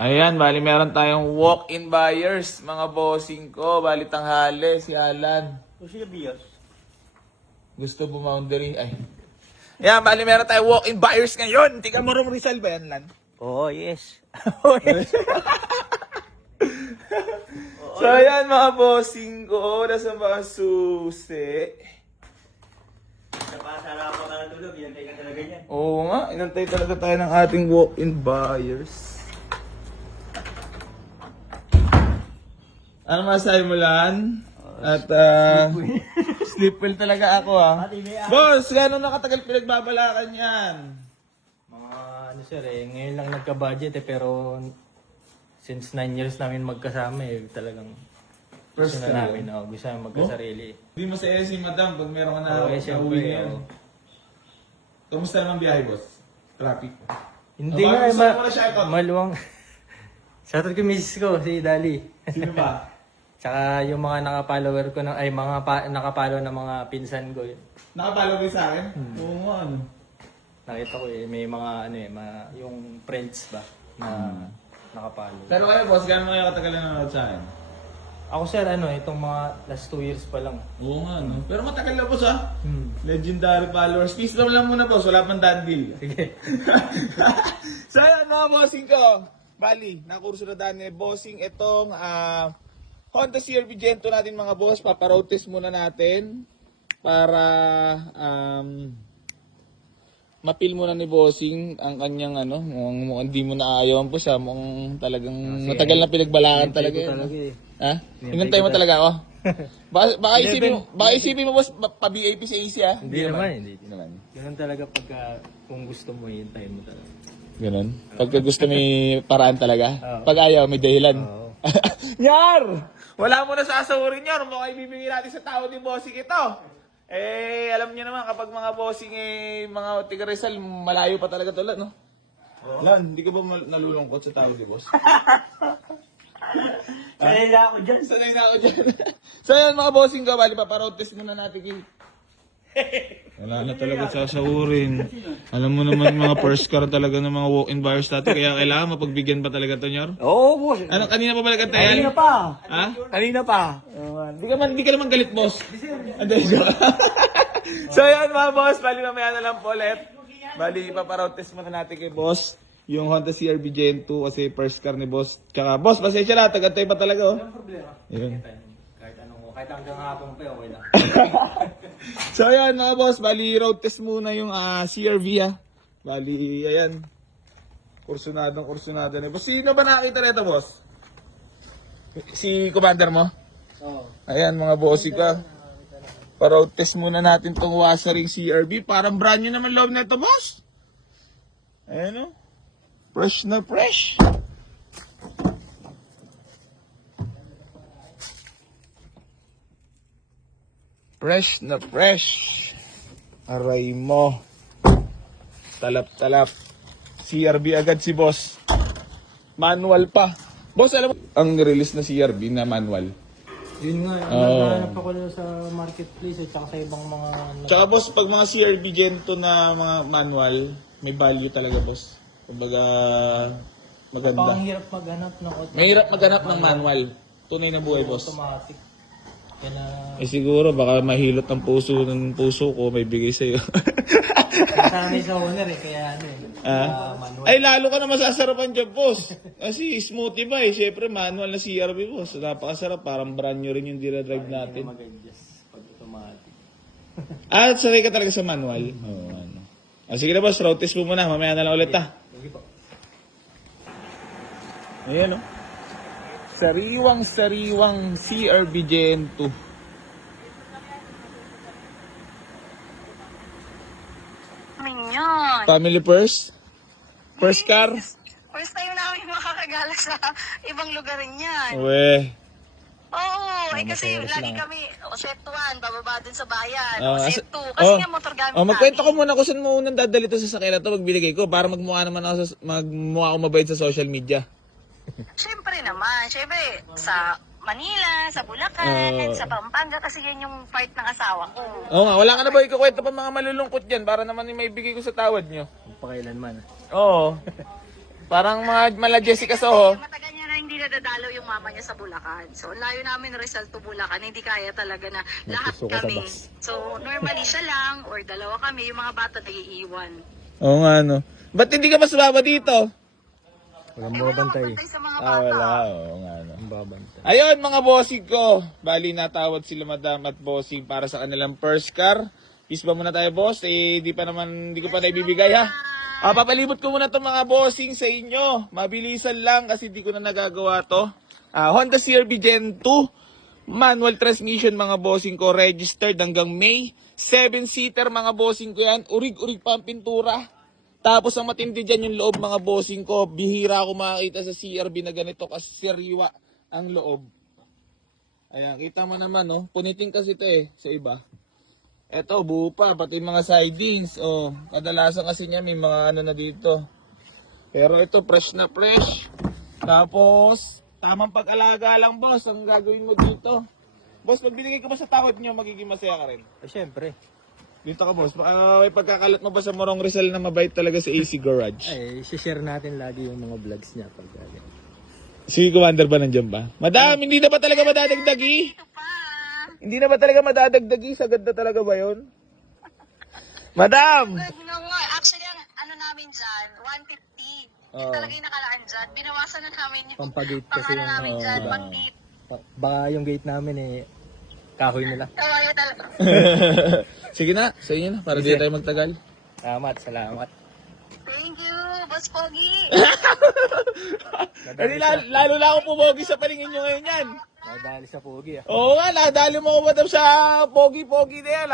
Ayan, bali meron tayong walk-in buyers, mga bossing ko. Bali tanghali, si Alan. O siya biyos. Gusto bumoundary. Ay. Ayan, bali meron tayong walk-in buyers ngayon. Tika mo rong Rizal ba yan, Lan? Oo, yes. So ayan mga bossing ko, nasa mga susi. Napasara ako na natulog, yan tayo ka talaga yan. Oo nga, inantay talaga tayo ng ating walk-in buyers. Ano masabi mo, Lan? At sleep well talaga ako Boss, gano'n nakatagal pinagbabalakan yan? Mga ano sir ngayon lang nagka-budget pero since 9 years namin magkasama talagang First gusto na namin, gusto namin magkasarili. Hindi masaya si Madam pag meron ka na Oo, syempre, uwi ngayon. Kamusta naman biyahe, boss? Traffic. Hindi Bakit nga, gusto mo na shoutout? maluwang. Shoutout ko misis ko, si Dali. Sino ba? Tsaka yung mga naka-follower ko, naka-follow ng mga pinsan ko. Nakapalo rin sa akin? Oo nga, ano. Nakita ko may mga yung friends ba na naka-follow. Pero kayo, boss, gano'n mo kayo katagal na nanonood sa akin? Ako sir, itong mga last 2 years pa lang. Oo nga, no. Pero matagal na, boss, ha? Legendary followers. Peace lang muna, boss. Wala pang done deal. Sige. So, ayan, mga bossing ko. Bali, nakurso na daan bossing itong Honda CR-V Gen 2 natin, mga boss. Paparoad test muna natin para mapil muna ni bossing ang kanyang mukhang di mo na ayawan po siya. Mukhang talagang matagal na pinagbalakan talaga. Ha? Hinantay mo talaga ako? Baka isipin mo, boss, pa-VIP sa AC, ha? Hindi naman. Ganun talaga kung gusto mo, hintayin mo talaga. Ganun. Pagka gusto may paraan talaga. Pag ayaw, may dahilan. Yar! Wala mo na sasahurin yan. Mukhang ibibigay natin sa tao ni bossing ito. Alam niyo naman, kapag mga bossing, mga tiga Rizal, malayo pa talaga to, no? Lan, hindi ka ba nalulungkot sa tao ni boss? Sanay na ako dyan. Sanay na ako dyan. So yan, mga bossing ko, bali paparoad test muna natin. Wala na talaga sasahurin. Alam mo naman, mga first car talaga ng mga walk-in buyers natin, kaya kailangan mapagbigyan pa talaga to, Nyor. Oo, boss. Ano, kanina pa balagan tayo? Kanina pa. Ha? Kanina pa. Di ka naman galit, boss. Hindi, joke. So yan, mga boss, bali mamaya na lang po ulit. Bali, ipaparoad test muna natin kay boss. Yung Honda CR-V Gen 2 kasi first car ni boss. Tsaka, boss, pasensya na, tagantay pa talaga, Walang problema. Yun. Kahit hanggang hapon pa, okay lang. So ayan mga boss, bali road test muna yung CR-V Bali, ayan. Kursunada na. Boss, sino ba nakita nito, boss? Si commander mo? Oo. Ayan mga bossy ka. Pa-road test muna natin tong Wasaring CR-V. Parang brand new naman loob na ito, boss. Ayan o. Fresh na fresh. Fresh na fresh. Aray mo. Talap-talap. CR-V agad si boss. Manual pa. Boss, alam mo, ang release na CR-V na manual. Yun nga, naghahanap ako na sa marketplace at saka sa ibang mga... Tsaka boss, pag mga CR-V Gen 2 na mga manual, may value talaga, boss. Kumbaga, maganda. Pang hirap maghanap ng Mahirap maghanap ng manual. Tunay na buhay, boss. automatic. Kaya na... Siguro, baka mahilot ng puso ko, may bigay sa'yo. Nasanay sa owner kaya manual. Ay, lalo ka na masasarapan dyan, boss. Kasi smoothie ba Siyempre, manual na CR-V, boss. Napakasarap. Parang brand new rin yung dinadrive natin. Mag-adjust pag automatic. Sanay ka talaga sa manual? Oo, ano. Sige na, boss. Road test mo muna. Mamaya na lang ulit, Sige po. Ayan, oh. Sariwang CR-V Gen 2. Yun. Family first? First car? First time namin makakagala sa ibang lugar yan. Uwe. Oo, kasi masaya lagi lang. kami, set 1, bababa dun sa bayan. Set 2, as- kasi oh. nga motor gamit Magkwento ko namin. muna kung saan mo unang dadali ito sa sakyan na ito pag binigay ko para magmukha naman ako magmukha ako mabait sa social media. Siyempre naman, sa Manila, sa Bulacan, sa Pampanga, kasi yan yung part ng asawa ko. Oo nga, wala ka na ba ikukwento pa mga malulungkot dyan para naman may bigay ko sa tawad nyo? Pakailanman. Oo. Parang mga mala Jessica Soho. Matagal niya na hindi nadadalaw yung mama niya sa Bulacan. So, layo namin Rizal to Bulacan. Hindi kaya talaga na lahat Nagsusuka sa kami. bus. So, normally siya lang or dalawa kami. Yung mga bata naiiwan. Oo nga, no. Ba't hindi ka mas baba dito? Walang babantay. Bantay sa mga Ah, bata. wala. Oo nga, no. Ang babantay. Ayun, mga bossing ko. Bali, natawad sila madam at bossing para sa kanilang first car. Peace ba muna tayo, boss? Di ko pa naibibigay, ha? Papalibot ko muna itong mga bossing sa inyo. Mabilisan lang kasi di ko na nagagawa to. Honda CR-V Gen 2. Manual transmission, mga bossing ko. Registered hanggang May. 7-seater, mga bossing ko yan. Urig-urig pa ang pintura. Tapos ang matindi dyan yung loob, mga bossing ko. Bihira ako makakita sa CR-V na ganito kasi siriwa ang loob. Ayan, kita mo naman, no? Puniting kasi ito sa iba. Eto, buo pa, pati yung mga sidings. Oh, kadalasan kasi niya may mga ano na dito. Pero ito, fresh na fresh. Tapos, tamang pag-alaga lang, boss, ang gagawin mo dito. Boss, pag binigay ko ba sa tawad niyo, magiging masaya ka rin? Ay, syempre. Dito ka, boss. Baka may pagkakalat mo ba sa Morong Rizal na mabait talaga sa AC Garage? Ay, share natin lagi yung mga vlogs niya pag Si Commander ba nandiyan ba? Madam, hindi na ba talaga madadagdagi? Ito pa. Hindi na ba talaga madadagdagi? Sagad na talaga ba yun? Madam! You know what? Actually, ang ano namin dyan, 150. Yung talaga yung nakalaan dyan. Binawasan na namin yung Pampagate kasi pang-ano yung, namin dyan, diba? pang-gate. baka yung gate namin kahoy nila. Kawayo talaga. Sige na, sa inyo na, para di tayo magtagal. Salamat. Thank you, Boss Pogi. Kasi lalo na ako pumogi sa paningin nyo ngayon yan. Nadali sa pogi Oo nga, nadali mo ko madam sa pogi-pogi na yan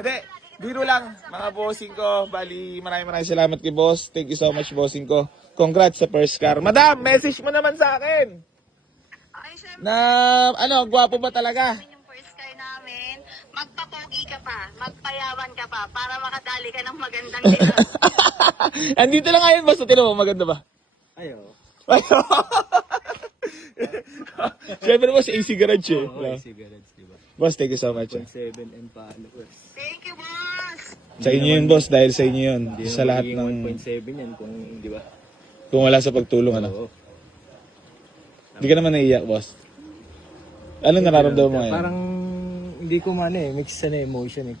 Hindi, biro lang mga bossing ko. Bali, maraming salamat kay boss. Thank you so much, bossing ko. Congrats sa first car. Madam, message mo naman sa akin. Okay, syempre. Na, gwapo ba talaga? Yung first car namin, magpapogi ka pa, magpayawan ka pa, para makadali ka ng magandang dito. Andito lang ngayon, boss. Tino mo, maganda ba? Ayo. Siyempre boss, AC Garage Cigarettes, diba? Boss, thank you so much. 7 and followers. Thank you, boss. Sa inyo yun, boss. Dahil sa inyo yun. Hindi Sa lahat naman ng... 1.7 yan kung, di ba? Kung wala sa pagtulong, ano? Oo. Hindi ka naman naiiyak, boss. Ano nararamdaman mo ngayon? Parang hindi ko mix na emotion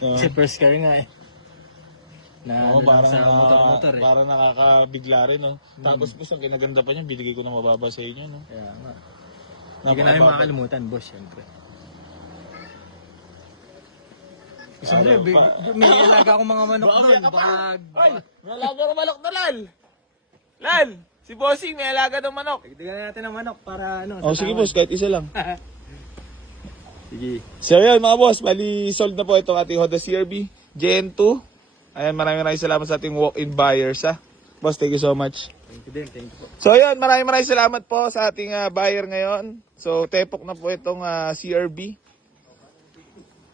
Kasi first car nga Na Oo, parang, sa motor parang nakakabigla rin, no? Tapos, boss, ang kinaganda pa niya, binigay ko na mababa sa inyo, no? Kaya nga. Hindi ka namin makakalimutan, boss, syempre. Gusto mo may alaga akong mga manok doon. Ay, may alaga ng manok na, Lal! Lal! Si Bossing, may alaga ng manok. Dagdagan natin ng manok para Oh, sige, boss, kahit isa lang. Sige. So yun mga boss, bali sold na po itong ating Honda CR-V Gen 2. Ayan, maraming salamat sa ating walk-in buyers Boss, thank you so much. Thank you din, thank you po. So yun, maraming salamat po sa ating buyer ngayon. So tepok na po itong CR-V.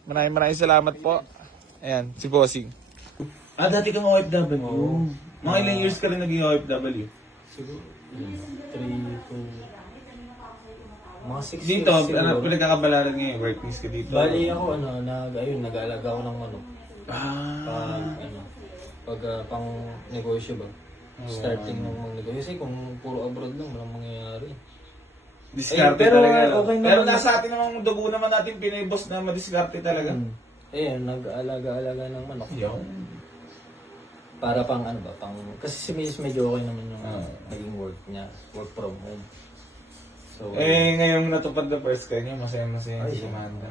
Maraming salamat po. Ayan, si Bossing. Dati kang OFW. Mga ilang years ka rin naging OFW? Siguro 3 to mga 6 Dito, pinagkakabalaran ngayon, workings ka dito. Bali ako nag-aalaga ako ng pang negosyo ba? Starting ng mga negosyo. Kasi kung puro abroad lang, walang mangyayari. Diskarte pero talaga. okay naman. Pero nasa atin namang dugo naman natin Pinoy boss na madiskarte talaga. Nag-aalaga ng manok. Yung. Para pang kasi si Miss medyo okay naman yung naging work niya, work from home. So, Ngayong natupad na first kanya, masaya-masaya Ay, si Amanda.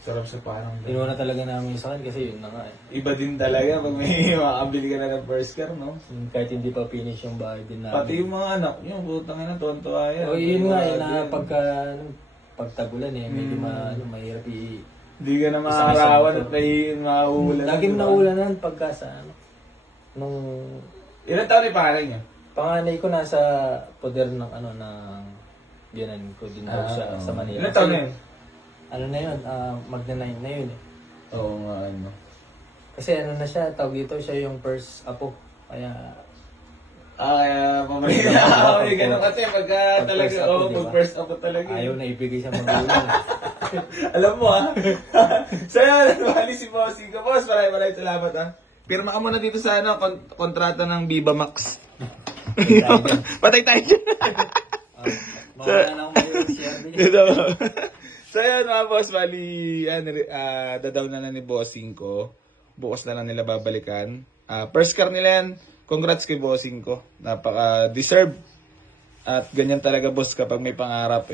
Sarap sa parang. inuuna talaga namin sa akin kasi yun na nga Iba din talaga pag may makakabili ka na ng first car, no? Kahit hindi pa finish yung bahay din namin. Pati yung mga anak nyo, putang ina, tuwan-tuwa yan. Yun nga na pagtagulan medyo mahirap Hindi ka na makakarawan at may mahuhulan. Laging naulanan pagka sa nung Ilan taon yung pangalan niya? panganay ko nasa poder ng biyanan ko din daw sa Manila. Ilan taon na yun? Na yun, magna-9 na yun Oo nga, ano. Kasi na siya, tawag dito, siya yung first apo. Kaya, kaya pabalik na. May ganun kasi pagka talaga, first apo, diba? pag first up talaga. ayaw na ibigay sa magulang. Alam mo So yan, bali si Bossing ko. Boss, maraming salamat Pirma ka muna dito sa kontrata ng Viva Max. Patay tayo dyan. Baka na akong mayroon siya. Dito. So yun mga boss, bali, dadaw na ni Bossing ko. Bukas na lang nila babalikan. First car nila yan. Congrats kay Bossing ko. Napaka-deserve. At ganyan talaga boss kapag may pangarap,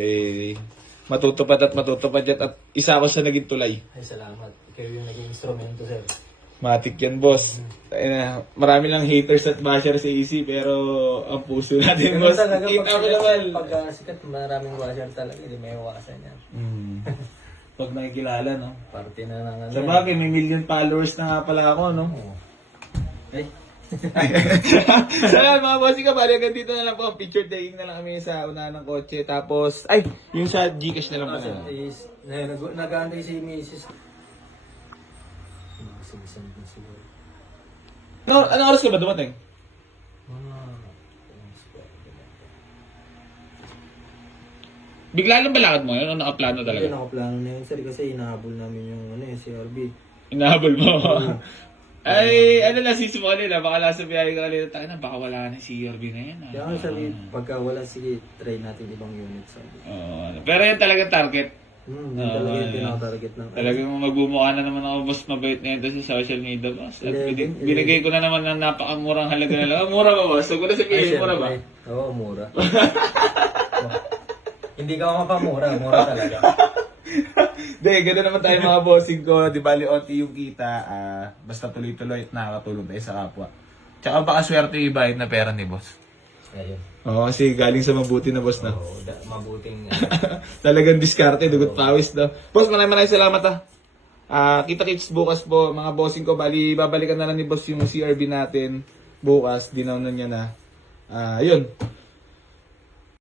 matutupad yan. At isa ako sa naging tulay. Ay, salamat. Ikaw yung naging instrumento, sir. Matik yan boss. Marami lang haters at basher sa AC, pero ang puso natin boss. Talaga, Kita mo naman. pag sikat, maraming washer talaga. Hindi may iwasan yan. Pag nakikilala, no? Parte na ng ano. Sa bagay, may million followers na nga pala ako, no? Ay, So yan, mga bossing ka, bali hanggang dito na lang po. Picture taking na lang kami sa unahan ng kotse. Tapos, yung sa Gcash na lang kasi pala. is, nag-aantay si Mrs. Siguro. Anong oras ka ba dumating? Bigla lang balakad mo yun o nakaplano Hindi talaga? nakaplano na yun, sir, kasi inahabol namin yung si RB. Inahabol mo. Ay, lang, sisi mo kanila. Baka nasa biyahe ka kanila. Tayo na, baka wala na si Yorby na yan. Kaya nga sabi, pagka wala, sige, try natin ibang unit. Sabi. Pero yan talaga target. Yun talaga yung pinaka-target ng Talagang magbumukha na naman ako, boss, mabait na ito sa social media, boss. At binigay ko na naman ng napakamurang halaga na lang. Mura ba, boss? Huwag ko na sabihin, mura ba? Oo, mura. Hindi ka mapamura, mura talaga. Hindi, gano'n naman tayo mga bossing ko. Di bali, onti yung kita. Basta tuloy-tuloy at nakakatulong tayo sa kapwa. Tsaka baka swerte yung ibayad na pera ni boss. Ayun. Oo, kasi galing sa mabuti na boss na. Oo, mabuting... Talagang diskarte, dugot pawis daw. Boss, maraming salamat kita-kits bukas po, mga bossing ko. Bali, babalikan na lang ni boss yung CRB natin bukas. Dinaw na niya na. Yun.